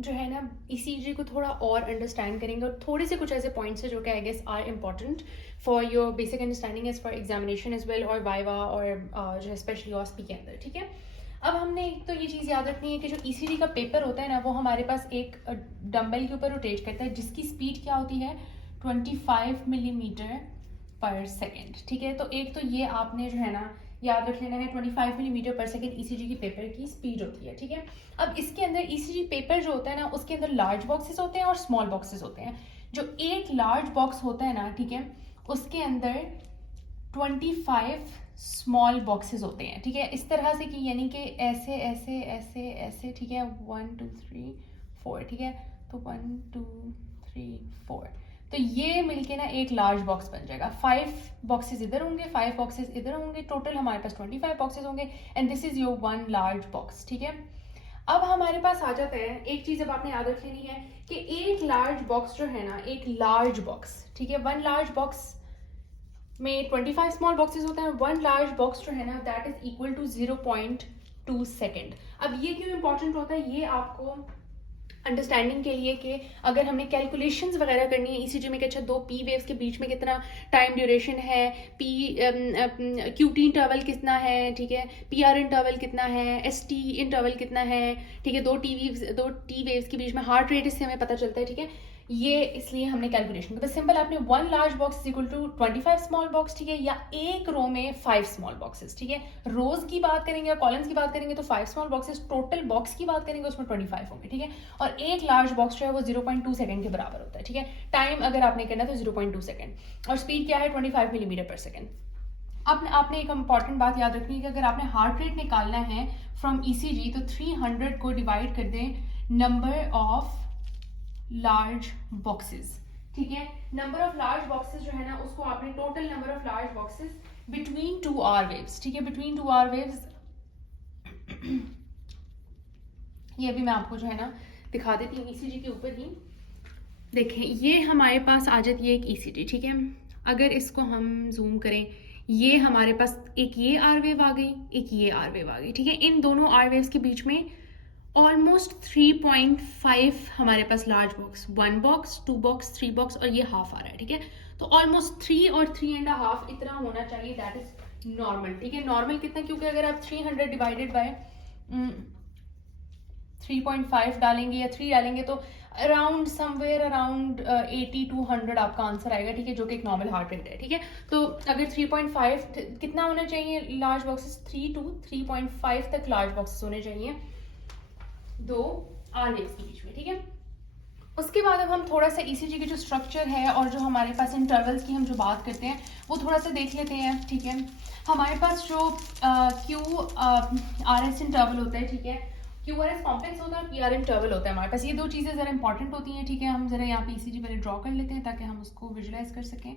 जो है ना ईसीजी को थोड़ा और अंडरस्टैंड करेंगे और थोड़े से कुछ ऐसे पॉइंट्स है जो कि I guess are important for your basic understanding as for examination as well और वाइवा और जो है स्पेशली ऑस्पी के अंदर, ठीक है। अब हमने एक तो ये चीज़ याद रखनी है कि जो ईसीजी का पेपर होता है ना वो हमारे पास एक डंबल के ऊपर रोटेट करता है जिसकी स्पीड क्या होती है 25 मिलीमीटर पर सेकेंड, ठीक है। तो एक तो ये आपने जो है ना याद रख लेना है 25 मिलीमीटर पर सेकेंड ईसीजी की पेपर की स्पीड होती है, ठीक है। अब इसके अंदर ईसीजी पेपर जो होता है ना उसके अंदर लार्ज बॉक्सेस होते हैं और स्मॉल बॉक्सेस होते हैं। जो एक लार्ज बॉक्स होता है ना, ठीक है, उसके अंदर 25 स्मॉल बॉक्सेस होते हैं, ठीक है। इस तरह से कि यानी कि ऐसे ऐसे ऐसे ऐसे, ठीक है, 1 2 3 4, ठीक है। तो 1 2 3 4, तो ये मिलके ना एक लार्ज बॉक्स बन जाएगा। 5 बॉक्सेस इधर होंगे, 5 बॉक्सेस इधर होंगे, टोटल हमारे पास 25 बॉक्सेस होंगे and this is your one large box, ठीक है। अब हमारे पास आ जाता है एक चीज अब आपने याद रख लेनी है कि एक लार्ज बॉक्स जो है ना, एक लार्ज बॉक्स, ठीक है, वन लार्ज बॉक्स में 25 स्मॉल बॉक्सेस होते हैं। वन लार्ज बॉक्स जो है ना that is equal to 0.2 second. अब ये क्यों इंपॉर्टेंट होता है, ये आपको अंडरस्टैंडिंग के लिए कि अगर हमने कैलकुलेशंस वगैरह करनी है ईसीजी में कि अच्छा दो पी वेव्स के बीच में कितना टाइम ड्यूरेशन है, पी क्यूटी इंटरवल कितना है, ठीक है, पीआर इंटरवल कितना है, एसटी इंटरवल कितना है, ठीक है, दो टी वेव्स के बीच में हार्ट रेट इससे हमें पता चलता है, ठीक है। ये इसलिए हमने कैलकुलेशन तो सिंपल आपने one large box equal to 25 small box, ठीक है, या एक रो में 5 स्मॉल बॉक्सेस, ठीक है। रोज की बात करेंगे या कॉलम्स की बात करेंगे तो 5 स्मॉल बॉक्सेस, टोटल बॉक्स की बात करेंगे उसमें 25 होंगे, ठीक है। और एक लार्ज बॉक्स जो है वो 0.2 सेकंड के बराबर होता है, ठीक है। टाइम अगर आपने करना तो 0.2 सेकंड और स्पीड क्या है 25 मिलीमीटर पर सेकंड। अब आपने एक इंपॉर्टेंट बात याद रखनी है कि अगर आपने हार्ट रेट निकालना है फ्रॉम ईसीजी तो 300 को डिवाइड कर दें नंबर ऑफ लार्ज बॉक्सेस, ठीक है। नंबर ऑफ लार्ज बॉक्सेस जो है ना उसको आपने total number of large boxes between two R waves, ठीक है, बिटवीन टू आर वेव्स। ये भी मैं आपको जो है ना दिखा देती हूँ ईसीजी के ऊपर ही। देखें ये हमारे पास आ जाती है एक ईसीजी, ठीक है। अगर इसको हम जूम करें, ये हमारे पास एक ये आर वेव आ गई, एक ये आर वेव आ गई, ठीक है। इन दोनों आर वेव्स के बीच में ऑलमोस्ट 3.5 हमारे पास large box, 1 box 2 box 3 box और ये हाफ आ रहा है, ठीक है। तो ऑलमोस्ट 3 और 3.5 इतना होना चाहिए, दैट इज नॉर्मल, ठीक है। नॉर्मल कितना, क्योंकि अगर आप 300 डिवाइडेड बाय 3.5 डालेंगे या 3 डालेंगे तो अराउंड समवेयर अराउंड 80 to 100 आपका आंसर आएगा, ठीक है, जो कि एक नॉर्मल हार्ट रेट है, ठीक है। तो अगर 3.5 कितना होना चाहिए लार्ज बॉक्सेस, 3 to 3.5 तक लार्ज बॉक्सेस होने चाहिए दो आर वेव्स के बीच में, ठीक है। उसके बाद अब हम थोड़ा सा ईसीजी के जो स्ट्रक्चर है और जो हमारे पास इंटरवल्स की हम जो बात करते हैं वो थोड़ा सा देख लेते हैं, ठीक है। हमारे पास जो क्यू आर एस इंटरवल होता है, ठीक है, क्यू आर एस कॉम्प्लेक्स होता है, पी आर इंटरवल होता है हमारे पास। ये दो चीज़ें ज़रा इंपॉर्टेंट होती हैं, ठीक है। हम ज़रा यहाँ पे ईसीजी पहले ड्रॉ कर लेते हैं ताकि हम उसको विजुलाइज कर सकें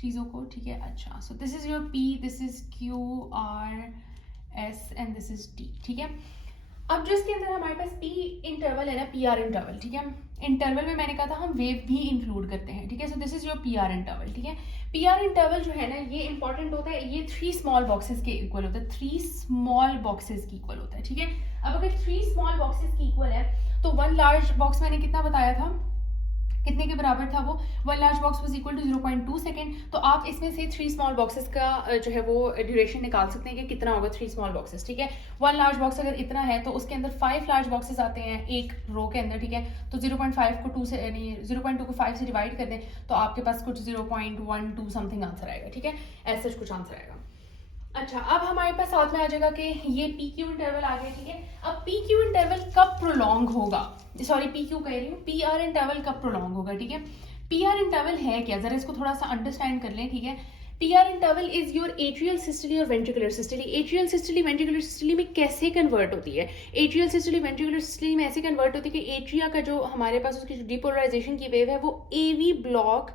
चीज़ों को, ठीक है। अच्छा, so this is your P, this is Q R S and this is T, ठीक है। अब जो इसके अंदर हमारे पास पी इंटरवल है ना, पी आर इंटरवल, ठीक है। इंटरवल में मैंने कहा था हम वेव भी इंक्लूड करते हैं, ठीक है। So this is your P R interval, ठीक है। पी आर इंटरवल जो है ना ये इंपॉर्टेंट होता है, ये 3 स्मॉल बॉक्सेस के इक्वल होता है, 3 स्मॉल बॉक्सेस की इक्वल होता है, ठीक है। अब अगर 3 स्मॉल बॉक्सेस की इक्वल है तो वन लार्ज बॉक्स मैंने कितना बताया था, कितने के बराबर था वो, one large box was equal to 0.2 second. तो आप इसमें से 3 स्मॉल बॉक्सेस का जो है वो ड्यूरेशन निकाल सकते हैं कि कितना होगा 3 स्मॉल बॉक्सेस, ठीक है। वन लार्ज बॉक्स अगर इतना है तो उसके अंदर 5 लार्ज बॉक्सेस आते हैं एक रो के अंदर, ठीक है। तो 0.5 को 2 से यानी 0.2 को 5 से डिवाइड कर दें तो आपके पास कुछ 0.12 समथिंग आंसर आएगा, ठीक है, ऐसा कुछ आंसर आएगा। अच्छा, अब हमारे पास साथ में आ जाएगा कि ये पी क्यू इंटरवल आ गया, ठीक है। अब पी क्यू इंटरवल कब प्रोलॉन्ग होगा, सॉरी पी क्यू कह रही हूँ, पी आर इंटरवल कब प्रोलॉन्ग होगा, ठीक है। पी आर इंटरवल है क्या, जरा इसको थोड़ा सा अंडरस्टैंड कर लें, ठीक है। P R interval is your atrial systole और ventricular systole. Atrial systole ventricular systole में कैसे कन्वर्ट होती है, एट्रियल सिस्टली वेंट्रिकुलर सिस्टली में ऐसे कन्वर्ट होती है कि एट्रिया का जो हमारे पास उसकी जो डिपोलराइजेशन की वेव है वो एवी ब्लॉक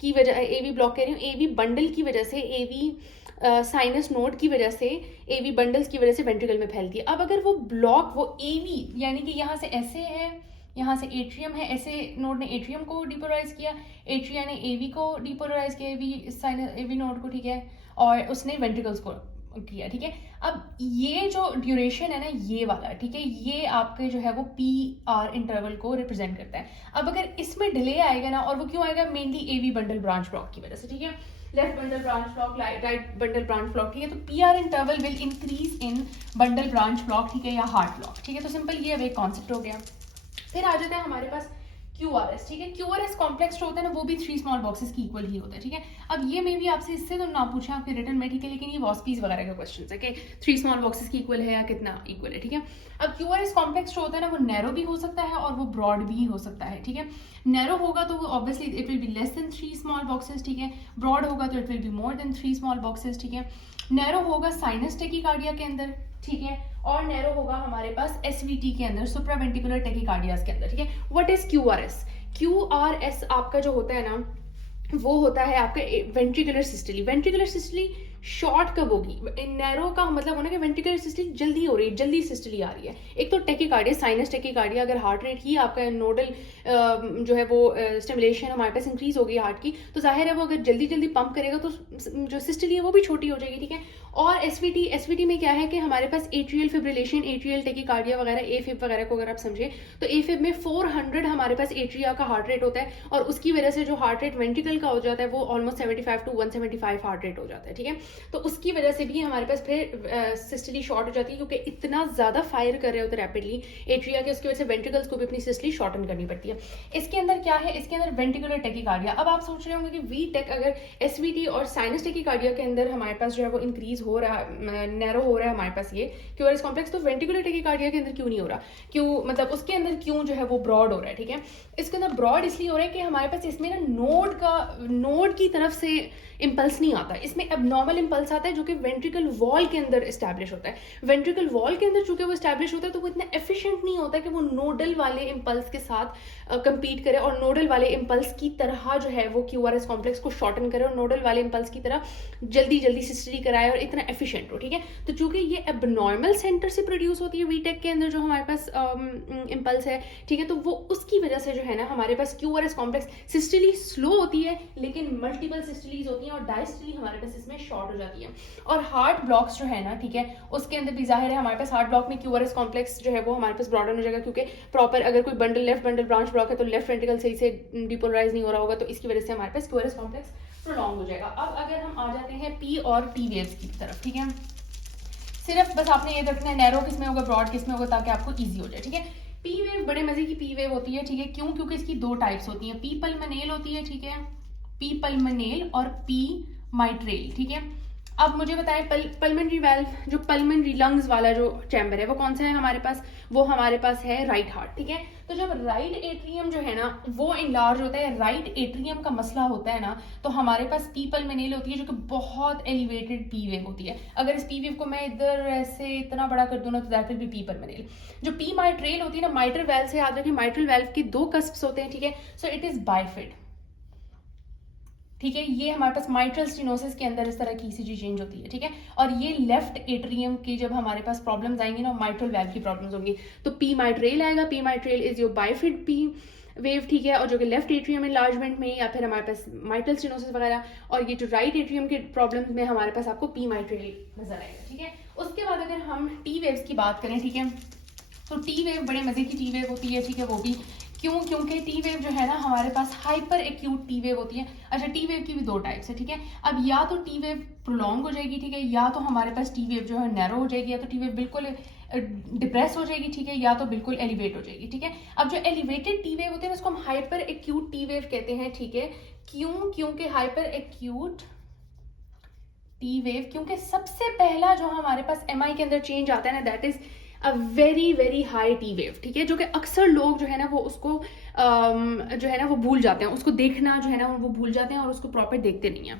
की वजह, एवी ब्लॉक कह रही हूँ, एवी बंडल की वजह से, एवी साइनस नोड की वजह से, एवी बंडल्स की वजह से वेंट्रिकल में फैलती है। अब अगर वो ब्लॉक, वो एवी यानी कि यहाँ से ऐसे है, यहाँ से एट्रियम है, ऐसे नोड ने एट्रियम को डिपोलराइज किया, एट्रिया ने एवी को डिपोलराइज किया, एवी साइनस एवी नोड को, ठीक है, और उसने वेंट्रिकल्स को किया, ठीक है। अब ये जो ड्यूरेशन है ना, ये वाला, ठीक है, ये आपके जो है वो पी आर इंटरवल को रिप्रेजेंट करता है। अब अगर इसमें डिले आएगा ना, और वो क्यों आएगा, mainly AV bundle branch block की वजह से, ठीक है, left bundle branch block, right bundle branch block, ठीक है। तो P R interval will increase in bundle branch block, ठीक है, या हार्ट ब्लॉक, ठीक है। तो सिंपल ये अब एक कॉन्सेप्ट हो गया। फिर आ जाता है हमारे पास QRS, ठीक है। QRS कॉम्प्लेक्स जो होता है ना, वो भी 3 स्मॉल बॉक्सेस की इक्वल ही होता है, ठीक है। अब ये मे भी आपसे इससे तो ना पूछे आपके रिटर्न में, ठीक है, लेकिन ये वॉस्पीज वगैरह का क्वेश्चन है कि 3 स्मॉल बॉक्सेस की इक्वल है या कितना इक्वल है, ठीक है। अब QRS कॉम्प्लेक्स जो होता है ना, वो नैरो भी हो सकता है और वो ब्रॉड भी हो सकता है, ठीक है। नैरो होगा तो वो obviously it will be less than 3 small boxes, ठीक है। ब्रॉड होगा तो it will be more than 3 small boxes, ठीक है। नैरो होगा साइनस टेकिकार्डिया के अंदर, ठीक है, और नैरो होगा हमारे पास SVT के अंदर, सुप्रावेंट्रिकुलर टेकिकार्डियाज के अंदर, ठीक है। What is QRS? QRS आपका जो होता है ना, वो होता है आपका ventricular systole. Ventricular systole short कब होगी? नैरो का मतलब होना कि वेंट्रिकुलर सिस्टली जल्दी हो रही है, जल्दी सिस्टली आ रही है। एक तो टेकिकार्डिया, साइनस टेकिकार्डिया, अगर हार्ट रेट ही आपका नोडल जो है वो स्टिमुलेशन हमारे पास इंक्रीज होगी हार्ट की, तो जाहिर है वो अगर जल्दी जल्दी पंप करेगा तो जो सिस्टली है वो भी छोटी हो जाएगी, ठीक है। और एसवीटी में क्या है कि हमारे पास एट्रियल फिब्रिलेशन, एट्रियल टेकिकार्डिया वगैरह, एफिब वगैरह को अगर आप समझे तो एफिब में 400 हमारे पास एट्रिया का हार्ट रेट होता है, और उसकी वजह से जो हार्ट रेट वेंट्रिकल का हो जाता है वो ऑलमोस्ट 75 to 175 हार्ट रेट हो जाता है, ठीक है। तो उसकी वजह से भी हमारे पास फिर सिस्टली शॉर्ट हो जाती है, क्योंकि इतना ज्यादा फायर कर रहे होते हैं रैपिडली एट्रिया के, उसकी वजह से वेंट्रिकल्स को भी अपनी सिस्टली शॉर्टन करनी पड़ती है। इसके अंदर क्या है, इसके अंदर वेंट्रिकुलर टेकिकार्डिया। अब आप सोच रहे होंगे कि वी टेक अगर एसवीटी और साइनस टेकिकार्डिया के अंदर हमारे पास जो है वो इंक्रीज हो रहा है, नैरो हो रहा है हमारे पास ये क्यूआरएस कॉम्प्लेक्स, तो वेंट्रिकुलर टेकिकार्डिया के अंदर क्यों नहीं हो रहा? क्यों मतलब उसके अंदर क्यों जो है वो ब्रॉड हो रहा है, ठीक है। इसके अंदर ब्रॉड इसलिए हो रहा है कि हमारे पास इसमें ना नोड की तरफ से इंपल्स नहीं आता, इसमें एबनॉर्मल इंपल्स आता है जो कि वेंट्रिकल वॉल के अंदर एस्टैब्लिश होता है। वेंट्रिकल वॉल के अंदर चूंकि वो एस्टैब्लिश होता है तो वो इतना एफिशिएंट नहीं होता कि वो नोडल वाले इंपल्स के साथ कंपीट करे और नोडल वाले इंपल्स की तरह जो है वो क्यूआरएस कॉम्प्लेक्स को शॉर्टन करे और नोडल वाले इंपल्स की तरह जल्दी जल्दी सिस्टरी कराए और इतना एफिशिएंट हो, ठीक है। तो चूंकि ये एबनॉर्मल सेंटर से प्रोड्यूस होती है वीटेक के अंदर जो हमारे पास इंपल्स है, ठीक है, तो वो उसकी वजह से जो है ना हमारे पास क्यूआरएस कॉम्प्लेक्स सिस्टली स्लो होती है, लेकिन मल्टीपल सिस्टलीज होती हैं और डायस्टली हमारे पास इसमें शॉर्ट हो जाती है। और हार्ट ब्लॉक्स जो है ना, ठीक है, उसके अंदर भी जाहिर है हमारे पास हार्ट ब्लॉक में क्यूआरएस कॉम्प्लेक्स जो है वो हमारे पास ब्रॉडन हो जाएगा, क्योंकि प्रॉपर अगर कोई bundle left bundle branch block है तो लेफ्ट वेंट्रिकल सही से डिपोलराइज नहीं हो रहा होगा, तो इसकी वजह से हमारे पास क्यूआरएस कॉम्प्लेक्स प्रोलॉन्ग हो जाएगा। अब अगर हम आ जाते हैं पी और टी वेव्स की तरफ, ठीक है, सिर्फ बस आपने ये रखना है नैरो किस में होगा, ब्रॉड किस में होगा, ताकि आपको इजी हो जाए, ठीक है। पी वेव बड़े मजे की पी वेव होती है, ठीक है, क्यों? क्योंकि इसकी दो टाइप्स होती हैं, पी पल्मोनेल होती है, ठीक है, पी पल्मोनेल और पी माइट्रेल, ठीक है। अब मुझे बताएं पल्मोनरी वाल्व, जो पल्मोनरी लंग्स वाला जो चैम्बर है वो कौन सा है हमारे पास? वो हमारे पास है राइट हार्ट, ठीक है। तो जब राइट एट्रियम जो है ना वो इनलार्ज होता है, राइट एट्रियम का मसला होता है ना, तो हमारे पास पी पल्मोनेल होती है जो कि बहुत एलिवेटेड पी वेव होती है। अगर इस पी वेव को मैं इधर ऐसे इतना बड़ा कर दूं ना तो that will be P pulmonale. जो पी माइट्रेल होती है ना, माइट्रल वाल्व से याद रखिए, माइट्रल वाल्व के दो कस्प्स होते हैं, ठीक है, सो इट इज बाइफिड, ठीक है। ये हमारे पास माइट्रल स्टेनोसिस के अंदर इस तरह की ईसीजी चेंज होती है, ठीक है। और ये लेफ्ट एट्रियम की जब हमारे पास प्रॉब्लम्स आएंगी ना, माइट्रल वाल्व की प्रॉब्लम्स होंगी, तो पी माइट्रेल आएगा। P mitrale is your bifid P wave, ठीक है, और जो कि लेफ्ट एट्रियम इनलार्जमेंट में या फिर हमारे पास माइट्रल स्टेनोसिस वगैरह, और ये जो राइट एट्रियम के प्रॉब्लम्स में हमारे पास आपको पी माइट्रेल नजर आएगा, ठीक है। उसके बाद अगर हम टी वेव्स की बात करें, ठीक है, तो टी वेव बड़े मजे की टी वेव होती है, ठीक है, वो भी क्यों? क्योंकि टी वेव जो है ना हमारे पास हाइपर एक्यूट टी वेव होती है। अच्छा, टी वेव की भी दो टाइप्स है, ठीक है। अब या तो टी वेव प्रोलॉन्ग हो जाएगी, ठीक है, या तो हमारे पास टी वेव जो है नैरो हो जाएगी, या तो टी वेव बिल्कुल डिप्रेस हो जाएगी, ठीक है, या तो बिल्कुल एलिवेट हो जाएगी, ठीक है। अब जो एलिवेटेड टी वेव होते हैं उसको हम हाइपर एक्यूट टी वेव कहते हैं, ठीक है। क्यों? क्योंकि हाइपर एक्यूट टी वेव, क्योंकि सबसे पहला जो हमारे पास एमआई के अंदर चेंज आता है ना, that is a very very high tea wave, ठीक है, जो कि अक्सर लोग जो है ना वो उसको जो है ना वो भूल जाते हैं, उसको देखना जो है ना वो भूल जाते हैं और उसको प्रॉपर देखते नहीं है।